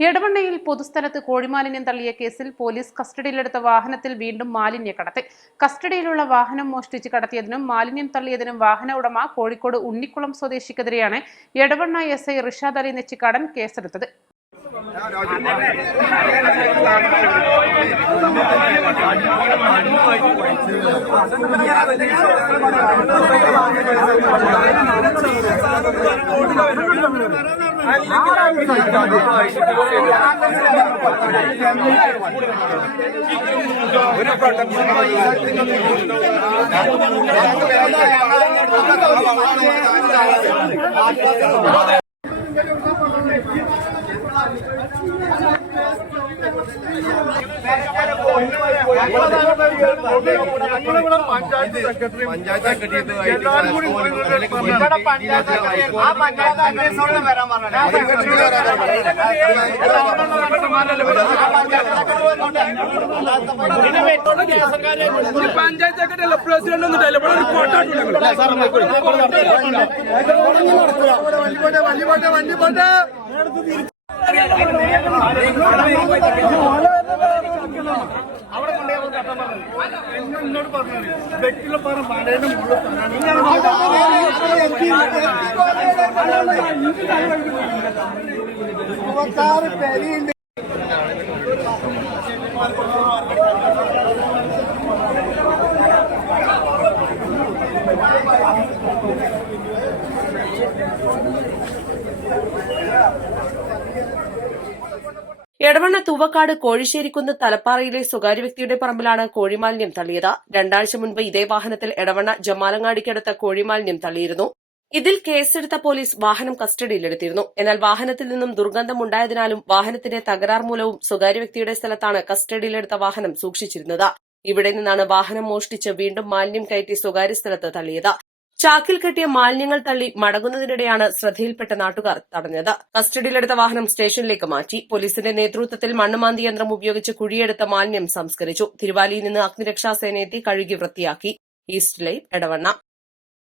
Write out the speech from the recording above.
എടവണ്ണയിൽ പൊതുസ്ഥലത്ത് കോഴിമാലിന്യം തള്ളിയ കേസിൽ പോലീസ് കസ്റ്റഡിയിലെടുത്ത വാഹനത്തിൽ വീണ്ടും മാലിന്യ കടത്തി. കസ്റ്റഡിയിലുള്ള വാഹനം മോഷ്ടിച്ച് കടത്തിയതിനും മാലിന്യം തള്ളിയതിനും വാഹന ഉടമ കോഴിക്കോട് ഉണ്ണിക്കുളം സ്വദേശിക്കെതിരെയാണ് എടവണ്ണ SI റിഷാദ് അലി നെച്ചിക്കാടൻ കേസെടുത്തത്. പഞ്ചായത്ത് സെക്രട്ടറി പ്രസിഡന്റ് ഒന്നും വണ്ടി പോട്ടെ എന്നോട് പറഞ്ഞു വ്യക്തികളെ പറഞ്ഞ എടവണ്ണ തൂവക്കാട് കോഴിശ്ശേരിക്കുന്ന് തലപ്പാറയിലെ സ്വകാര്യ വ്യക്തിയുടെ പറമ്പിലാണ് കോഴിമാലിന്യം തള്ളിയത്. 2 ആഴ്ച മുൻപ് ഇതേ വാഹനത്തിൽ എടവണ്ണ ജമാലങ്ങാടിക്കടുത്ത് കോഴിമാലിന്യം തള്ളിയിരുന്നു. ഇതിൽ കേസെടുത്ത പോലീസ് വാഹനം കസ്റ്റഡിയിലെടുത്തിരുന്നു. എന്നാൽ വാഹനത്തിൽ നിന്നും ദുർഗന്ധമുണ്ടായതിനാലും വാഹനത്തിന്റെ തകരാർ മൂലവും സ്വകാര്യ വ്യക്തിയുടെ സ്ഥലത്താണ് കസ്റ്റഡിയിലെടുത്ത വാഹനം സൂക്ഷിച്ചിരുന്നത്. ഇവിടെ നിന്നാണ് വാഹനം മോഷ്ടിച്ച് വീണ്ടും മാലിന്യം കയറ്റി സ്വകാര്യ സ്ഥലത്ത് തള്ളിയത്. ചാക്കിൽ കെട്ടിയ മാലിന്യങ്ങൾ തള്ളി മടങ്ങുന്നതിനിടെയാണ് ശ്രദ്ധയിൽപ്പെട്ട നാട്ടുകാർ തടഞ്ഞത്. കസ്റ്റഡിയിലെടുത്ത വാഹനം സ്റ്റേഷനിലേക്ക് മാറ്റി. പോലീസിന്റെ നേതൃത്വത്തിൽ മണ്ണുമാന്തി യന്ത്രം ഉപയോഗിച്ച് കുഴിയെടുത്ത മാലിന്യം സംസ്കരിച്ചു. തിരുവാലിയിൽ നിന്ന് അഗ്നിരക്ഷാസേന എത്തി കഴുകി വൃത്തിയാക്കി. East live, Edavanna.